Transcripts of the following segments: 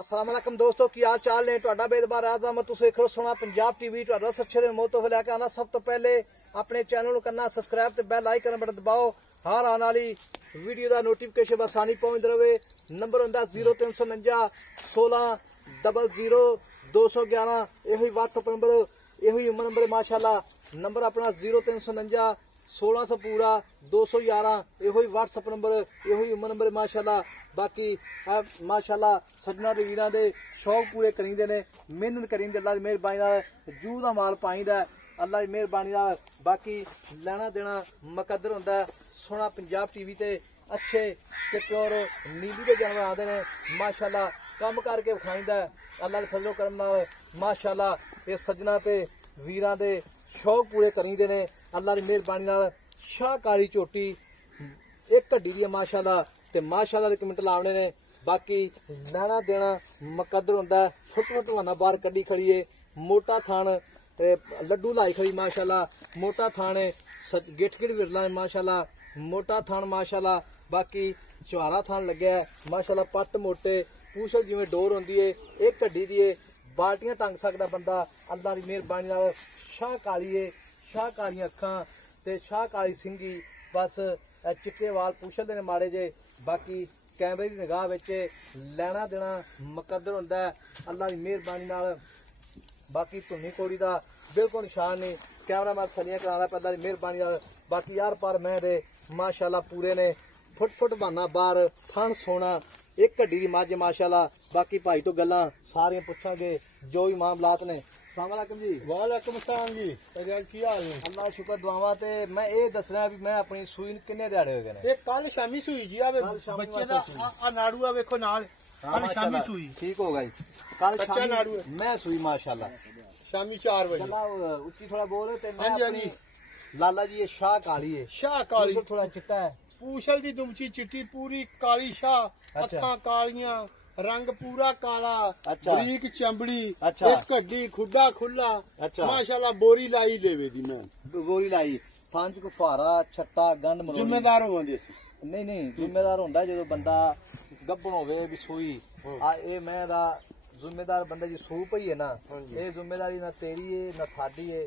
अस्सलाम वालेकुम दोस्तों, की हाल चाल ने? तुहाडा बेदबार आज़म तुसीं वेख रहे हो सोना पंजाब टीवी। तुहाडा सच्चे दे मोह तो लैके आना। सब तो पहले अपने चैनल नूं करना सबसक्राइब ते बेल आइकन बटन दबाओ। हर आने वाली वीडियो का नोटिफिकेशन आसानी पहुंच रहे। नंबर होंदा 0349 16 00 211। यही व्हाट्सअप नंबर, यही उमर नंबर माशाल्लाह। नंबर अपना 0349 1600 पूरा 211। यही व्हाट्सअप नंबर, यही उमर नंबर माशाल्लाह। बाकी माशाल्लाह सजना दे वीरां दे शौक पूरे करींदे ने, मेहनत करींदे। अल्लाह दी मेहरबानी नाल जू दा माल पाईंदा अल्लाह दी मेहरबानी नाल। बाकी लेना देना मुकद्दर हुंदा है। सोना पंजाब टीवी ते अच्छे ते प्योर नीली दे जानवर आंदे ने माशाल्लाह। कम करके विखाईंदा अल्लाह दे फजलो करम नाल माशाल्लाह। ये सजना ते वीरां दे शौक पूरे करींदे ने अल्लाह दी मेहरबानी नाल। शाह काली झोटी एक हड्डी दी माशाल्लाह ते माशाल्लाह दे कमेंट लावने ने। बाकी लेना देना मुकद्दर हुंदा। फुट फुटवाना बाहर कड्डी खड़ी है। मोटा थान लड्डू लाई खड़ी माशाल्लाह। मोटा थान है गिठ गिठ विरला माशाल्लाह। मोटा थान माशाल्लाह। बाकी चुहारा थान लग्या माशाल्लाह। पट मोटे पूछल जिवें डोर होंदी है। एक हड्डी दी है, बाल्टियां टंग सकदा बंदा अल्लाह दी मेहरबानी नाल। शाह काली है, शाह कालियां अखां ते शाह काली सिंगी। बस चिट्टे वाल पूछल दे ने माड़े जे। बाकी कैमरे की निगाह विच लेना देना मुकद्दर हुंदा है अल्लाह दी मेहरबानी नाल। बाकी धुनी कोड़ी दा बिल्कुल निशान नहीं। कैमरा मैन थलियां कराना पे अल्लाह दी मेहरबानी नाल। बाकी यार पर मैं दे माशाल्लाह पूरे ने। फुट फुट बहाना बाहर थन सोना एक हड्डी दी मझ माशाल्लाह। बाकी भाई तो गल्लां सारियां पुछांगे जो भी मामलात ने। अस्सलाम वालेकुम जी। वालेकुम अस्सलाम जी। की हाल है? अल्लाह शुक्र दुआवां ते मैं ये दसना भी मैं अपनी सूई किन्ने दिहाड़े हो गए ने? ये कल शामी सूई जी। आवे बच्चे दा आ नाड़ू आ वेखो नाल। कल शामी सूई। ठीक होगा जी। कल बच्चा नाड़ू शामी मैं सूई माशाल्लाह शामी 4 बजे। चला उच्ची थोड़ा बोल ते मैं हाँ जी, हाँ अपनी जी। लाला जी ये शाह काली है। शाह काली पूछल थोड़ा चिट्टा है। पूछल दी दुमची चिट्टी पूरी काली शाह। अच्छा। अखां कालियां रंग पूरा काला। अच्छा। बरीक चमड़ी। अच्छा। एक हड्डी खुड्डा खुला। अच्छा। माशाल्लाह बोरी लाई लेवे दी मैं। गोरी लाई थान च फुहारा छट्टा गंढ मरोड़ी। जिम्मेदार होवांदे सी। नहीं जिम्मेदार होंदा जो बंदा गब्बन होवे भी सूई आ ए मैं दा जिम्मेदार बंदा जी सूप ही है ना। ये जिम्मेदारी ना तेरी है ना थाडी है।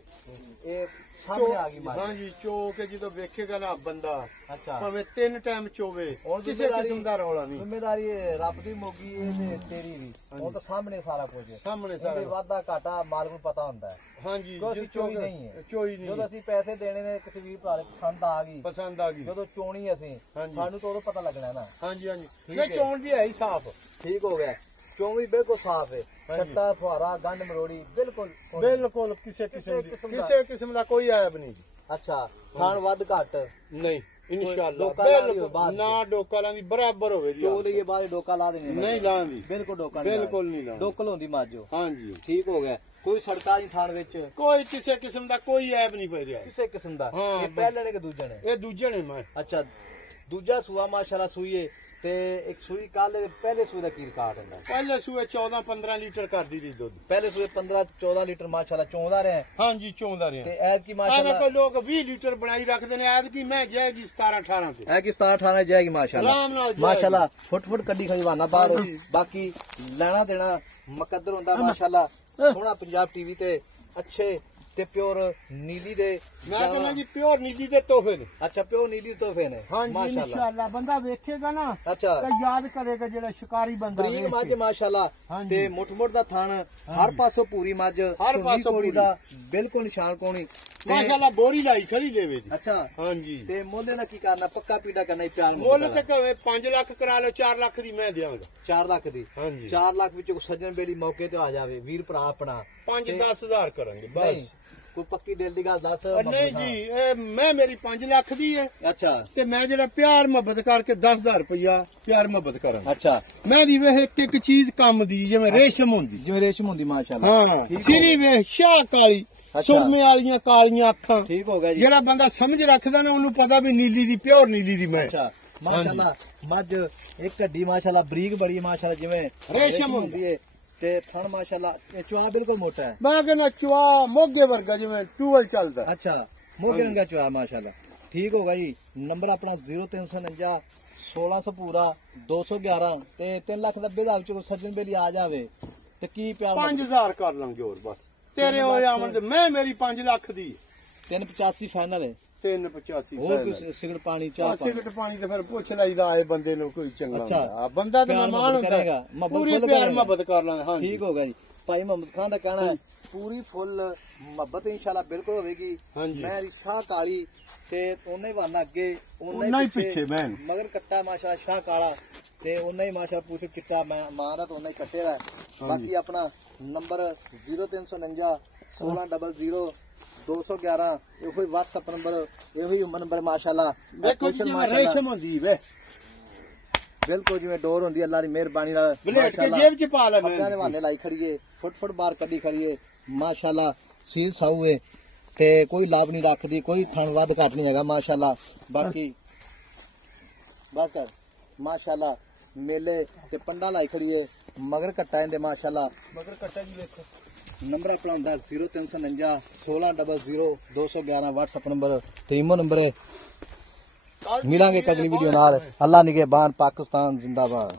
ये सामने आ गई मार। हाँ जी चो के जो वेखेगा ना बंदा अच्छा भावें 3 टाइम चोवे और किसी किस्म दा रौला नहीं। जिम्मेदारी रब दी मोगी है ते तेरी भी। और तो सामने सारा कुछ है। सामने सारा वादा घाटा मालिक ਨੂੰ पता ਹੁੰਦਾ है। हाँ जी ਕੋਈ ਚੋਈ ਨਹੀਂ ਹੈ। ਚੋਈ ਨਹੀਂ। ਜਦੋਂ ਅਸੀਂ ਪੈਸੇ ਦੇਣੇ ਨੇ ਕਿਸੇ ਵੀਰ ਭਰਾ ਦੇ ਪਸੰਦ ਆ ਗਈ ਪਸੰਦ ਆ ਗਈ ਜਦੋਂ ਚੋਣੀ ਅਸੀਂ ਹਾਂਜੀ। ਸਾਨੂੰ ਤਾਂ ਉਦੋਂ ਪਤਾ ਲੱਗਣਾ ਨਾ। ਹਾਂਜੀ ਹਾਂਜੀ ਠੀਕ ਇਹ ਹੈ। ਚੋਣ ਦੀ ਹੈ ਹੀ ਸਾਫ। ठीक हो गया। चौवी बिल्कुल साफ है। ਹਾਂਜੀ। छट्टा फुहारा गंढ मरोड़ी बिल्कुल बिल्कुल किसी किस्म ਦਾ ਕੋਈ ਆਇਬ ਨਹੀਂ ਜੀ। अच्छा खान वध घट ਨਹੀਂ इंशाल्लाह डोका ला दियो बिल्कुल बाद ना डोका लांदी बराबर होवे जी। चो लिए बाद डोका ला देने नहीं लांदी बिल्कुल डोका बिल्कुल नहीं लांदी। डोकल होंदी माजो। हाँ जी ठीक हो गया। कोई सड़का नहीं थान विच कोई किसी किस्म ਦਾ ਕੋਈ ਐਬ ਨਹੀਂ ਪੈ ਰਿਹਾ। किसी किस्म दा। हाँ, ये पहले ने के दूजे ने? ਇਹ ਦੂਜੇ ਨੇ ਮੈਂ। अच्छा दूजा सूआ माशाल्लाह सूई ते एक सूई कल पहले सूई दा की रिकॉर्ड हुंदा? ਪਹਿਲੇ ਸੂਏ 14-15 ਲੀਟਰ ਕਰਦੀ ਦੀ ਦੁੱਧ। पहले सूए 15-14 लीटर माशाल्लाह चौंदा रहे हाँ जी ਚੋਂਦਾ ਰਿਹਾ। ते ऐद की आना माशाल्लाह कोई लोग 20 लीटर बनाई रखते ने। ऐद की मैं जाएगी 17-18 पे। है कि 17-18 जाएगी माशाल्लाह। आराम नाल जाएगी। माशाल्लाह फुट फुट कड्डी खजवाना बाहर। हाँ जी। बाकी लेना देना मुकद्दर हुंदा माशाल्लाह। सोना पंजाब टीवी ते अच्छे ते प्योर नीली दे मैं कहना जी प्योर नीली दे तोहफे ने। अच्छा प्योर नीली तोहफे ने हाँ जी माशाल्लाह। इंशाल्लाह बंदा वेखेगा ना अच्छा तो याद करेगा जेड़ा शिकारी बंदा बरीक वेख मझ के। माशाल्लाह हाँ ते जी। मुठ मुठ दा थान हर पासों पूरी मझ हर धुनी पासों कोड़ी पूरी। दा बिल्कुल निशान कोनी ते- माशाल्लाह बोरी लाई खरी लेवे दी। अच्छा हाँ जी ते मोले ना की करना पक्का पीड़ा करना प्यार मुੱਲ ਤੇ ਕਹੇ 5 ਲੱਖ ਕਰਾ ਲਓ 4 ਲੱਖ ਦੀ ਮੈਂ ਦਿਆਂਗਾ। 4 ਲੱਖ ਦੀ। हाँ जी 4 ਲੱਖ ਵਿੱਚੋਂ ਸੱਜਣ ਬੇਲੀ ਮੌਕੇ ਤੇ ਆ ਜਾਵੇ ਵੀਰ ਭਰਾ ਆਪਣਾ 5-10 ਹਜ਼ਾਰ ਕਰਾਂਗੇ ਨਹੀਂ ਬਸ। ਕੋਈ ਪੱਕੀ ਦਿਲ ਦੀ ਗੱਲ ਦੱਸ। ਨਹੀਂ ਜੀ ਇਹ ਮੈਂ ਮੇਰੀ 5 ਲੱਖ ਦੀ ਹੈ ਅੱਛਾ ਤੇ ਮੈਂ ਜਿਹੜਾ ਪਿਆਰ ਮੁਹੱਬਤ ਕਰਕੇ 10,000 ਰੁਪਇਆ ਪਿਆਰ ਮੁਹੱਬਤ ਕਰਾਂ। ਅੱਛਾ ਮੈਂ ਦੀ ਵੇਖ ਇੱਕ ਚੀਜ਼ ਕੰਮ ਦੀ ਜਿਵੇਂ ਰੇਸ਼ਮ ਹੁੰਦੀ। ਜਿਵੇਂ ਰੇਸ਼ਮ ਹੁੰਦੀ ਮਾਸ਼ਾਅੱਲਾ। ਹਾਂ ਠੀਕ ਹੋ ਸਿਰੀ ਵੇਖ ਸ਼ਾਹ ਕਾਲੀ ਅੱਛਾ। ਸੁਰਮੇ ਵਾਲੀਆਂ ਕਾਲੀਆਂ ਅੱਖਾਂ। ਠੀਕ ਹੋ ਗਿਆ ਜੀ। ਜਿਹੜਾ ਬੰਦਾ ਸਮਝ ਰੱਖਦਾ ਨਾ ਉਹਨੂੰ ਪਤਾ ਵੀ ਨੀਲੀ ਦੀ ਪਿਓਰ ਨੀਲੀ ਦੀ ਮੈਂ। ਅੱਛਾ ਮਾਸ਼ਾਅੱਲਾ ਮੱਝ ਇੱਕ ਹੱਡੀ ਮਾਸ਼ਾਅੱਲਾ ਬਰੀਕ ਬੜੀ ਮਾਸ਼ਾਅੱਲਾ ਜਿਵੇਂ ਰੇਸ਼ਮ ਹੁੰਦੀ ਹੈ ਤੇ ਥਣ ਮਾਸ਼ਾਅੱਲਾ ਚੁਆ ਬਿਲਕੁਲ ਮੋਟਾ ਹੈ। ਮੈਂ ਕਹਿੰਦਾ ਚੁਆ ਮੋਗੇ ਵਰਗਾ ਜਿਵੇਂ ਟੂਵਲ ਚੱਲਦਾ। अच्छा मोगे रंगा चुआ माशाल्लाह। ठीक होगा जी। नंबर अपना 0349 1600 ਪੂਰਾ 211 ਤੇ 3 ਲੱਖ 90,000 ਵਿੱਚ ਕੋਈ ਸੱਜਣ ਬੇਲੀ ਆ ਜਾਵੇ ਤੇ ਕੀ ਪਿਆ 5000 ਕਰ ਲਾਂਗੇ ਹੋਰ ਬਸ ਤੇਰੇ ਹੋਏ ਆਮਣ ਤੇ ਮੈਂ ਮੇਰੀ 5 ਲੱਖ ਦੀ 385 ਫਾਈਨਲ ਹੈ 385 ਹੋਰ ਕੋਈ ਸਿਗਰਟ ਪਾਣੀ ਚਾਹ ਸਿਗਰਟ ਪਾਣੀ ਤੇ ਫਿਰ ਪੁੱਛ ਲਈਦਾ ਆਏ ਬੰਦੇ ਨੂੰ ਕੋਈ ਚੰਗਾ ਅੱਛਾ। ਹੁੰਦਾ ਬੰਦਾ ਤੇ ਮਹਿਮਾਨ ਕਰੇਗਾ ਹੁੰਦਾ ਪੂਰੀ ਪਿਆਰ ਮੁਹੱਬਤ ਕਰ ਲਾਂਗੇ ਹਾਂ ਠੀਕ ਹੋ ਗਿਆ ਜੀ ਭਾਈ ਮੁਹੰਮਦ ਖਾਨ ਦਾ ਕਹਿਣਾ ਹੈ ਪੂਰੀ ਫੁੱਲ ਮੁਹੱਬਤ ਇਨਸ਼ਾਅੱਲਾ ਬਿਲਕੁਲ ਹੋਵੇਗੀ ਹਾਂਜੀ। ਮੈਂ ਸ਼ਾਹ ਕਾਲੀ ਤੇ ਉਹਨੇ ਹੀ ਵਾਨਾ ਅੱਗੇ ਉਹਨਾਂ ਹੀ ਪਿੱਛੇ ਮੈਂ ਮਗਰ ਕੱਟਾ ਮਾਸ਼ਾਅੱਲਾ ਸ਼ਾਹ ਕਾਲਾ ਤੇ ਉਹਨਾਂ ਹੀ ਮਾਸ਼ਾਅੱਲਾ ਪੂਛ ਚਿੱਟਾ ਮੈਂ ਮਾਂ ਦਾ ਤਾਂ ਉਹਨਾਂ ਹੀ ਕੱਟੇ ਦਾ ਬਾਕੀ ਆਪਣਾ ਨੰਬਰ 0349 1600 211 ਇਹੋ ਹੀ WhatsApp ਨੰਬਰ ਇਹੋ ਹੀ ਨੰਬਰ ਮਾਸ਼ਾਅੱਲਾ ਦੇਖੋ ਜੀ ਜਿਵੇਂ ਰੇਸ਼ਮ ਹੁੰਦੀ ਵੇ ਬਿਲਕੁਲ ਜਿਵੇਂ ਡੋਰ ਹੁੰਦੀ ਅੱਲਾ ਦੀ ਮਿਹਰਬਾਨੀ ਨਾਲ ਬਲੇਟ ਕੇ ਜੇਬ ਚ ਪਾ ਲੈ ਮੈਂ ਪੱਗਾਂ ਦੇ ਹਵਾਲੇ ਲਾਈ ਖੜੀਏ ਫੁੱਟ ਬਾਹਰ ਕੱਢੀ ਖੜੀਏ ਮਾਸ਼ਾਅੱਲਾ ਸੀਲ ਸਾਊਏ ਤੇ ਕੋਈ ਲਾਭ ਨਹੀਂ ਰੱਖਦੀ ਕੋਈ ਥਣ ਵੱਧ ਘੱਟ ਨਹੀਂ ਹੈਗਾ ਮਾਸ਼ਾਅੱਲਾ ਬਾਕੀ ਬਸ ਕਰ ਮਾਸ਼ਾਅੱਲਾ ਮੇਲੇ ਤੇ ਪੰਡਾ ਲਾਈ ਖੜੀਏ ਮਗਰ ਕੱਟਾ ਇਹਦੇ ਮਾਸ਼ਾਅੱਲਾ ਮਗਰ ਕੱਟਾ ਜੀ ਵੇਖੋ ਨੰਬਰ ਆਪਣਾ ਹੁੰਦਾ 0349 1600 211 WhatsApp ਨੰਬਰ ਤੇ ਈਮੋ ਨੰਬਰ ਹੈ ਮਿਲਾਂਗੇ ਅਗਲੀ ਵੀਡੀਓ ਨਾਲ ਅੱਲਾ ਨਿਗਹਿਬਾਨ ਪਾਕਿਸਤਾਨ ਜ਼ਿੰਦਾਬਾਦ।